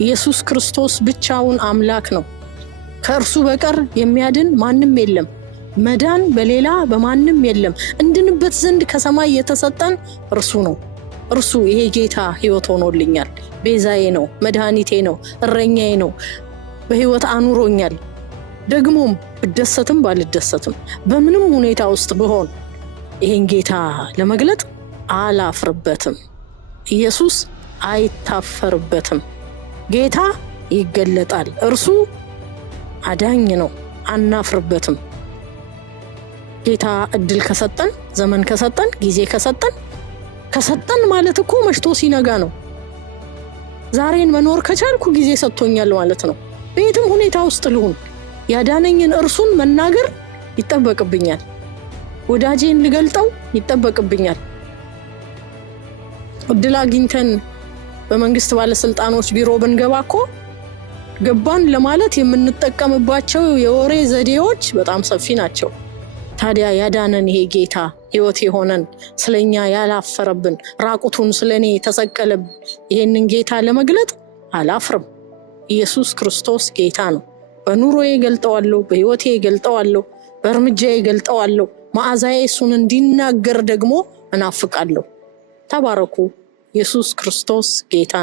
ኢየሱስ ክርስቶስ ብቻውን አምላክ ነው። ከእርሱ በቀር የሚያድን ማንም የለም። መዳን በሌላ በማንም የለም። እንድንበት ዘንድ ከሰማይ የተሰጠን እርሱ ነው። እርሱ ይሄ ጌታ ሕይወት ሆኖልኛል። ቤዛዬ ነው፣ መድኃኒቴ ነው፣ እረኛዬ ነው። በሕይወት አኑሮኛል። ደግሞም ብደሰትም ባልደሰትም በምንም ሁኔታ ውስጥ ብሆን ይሄን ጌታ ለመግለጥ አላፍርበትም። ኢየሱስ አይታፈርበትም። ጌታ ይገለጣል። እርሱ አዳኝ ነው፣ አናፍርበትም። ጌታ እድል ከሰጠን፣ ዘመን ከሰጠን፣ ጊዜ ከሰጠን ማለት እኮ መሽቶ ሲነጋ ነው። ዛሬን መኖር ከቻልኩ ጊዜ ሰጥቶኛል ማለት ነው። በየትም ሁኔታ ውስጥ ልሁን ያዳነኝን እርሱን መናገር ይጠበቅብኛል። ወዳጄን ልገልጠው ይጠበቅብኛል። እድል አግኝተን በመንግስት ባለስልጣኖች ቢሮ ብንገባ እኮ ገባን ለማለት የምንጠቀምባቸው የወሬ ዘዴዎች በጣም ሰፊ ናቸው። ታዲያ ያዳነን ይሄ ጌታ ሕይወት የሆነን ስለኛ ያላፈረብን ራቁቱን ስለኔ ተሰቀለብ ይሄንን ጌታ ለመግለጥ አላፍርም። ኢየሱስ ክርስቶስ ጌታ ነው። በኑሮዬ ገልጠዋለሁ፣ በሕይወቴ ገልጠዋለሁ፣ በእርምጃዬ ገልጠዋለሁ። መዓዛዬ እሱን እንዲናገር ደግሞ እናፍቃለሁ። ተባረኩ። ኢየሱስ ክርስቶስ ጌታ